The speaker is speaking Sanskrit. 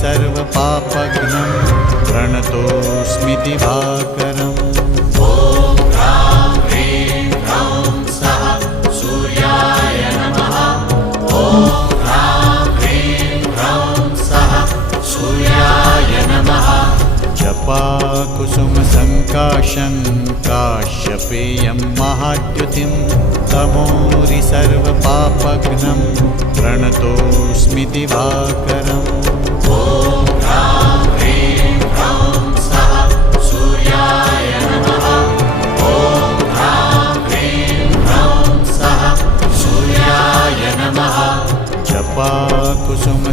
सर्वपापघ्नं प्रणतोऽस्मि दिवाकरम्। ॐ ह्रां ह्रीं ह्रौं सः सूर्याय नमः। ॐ ह्रां ह्रीं ह्रौं सः सूर्याय नमः। जपाकुसुमसङ्काशं काश्यपेयं महाद्युतिं तमोरि सर्वपापघ्नं प्रणतोऽस्मि दिवाकरम्। ॐ ह्रां ह्रीं ह्रौं सः सूर्याय नमः। ॐ ह्रां ह्रीं ह्रौं सः सूर्याय नमः। जपाकुसुमसङ्काश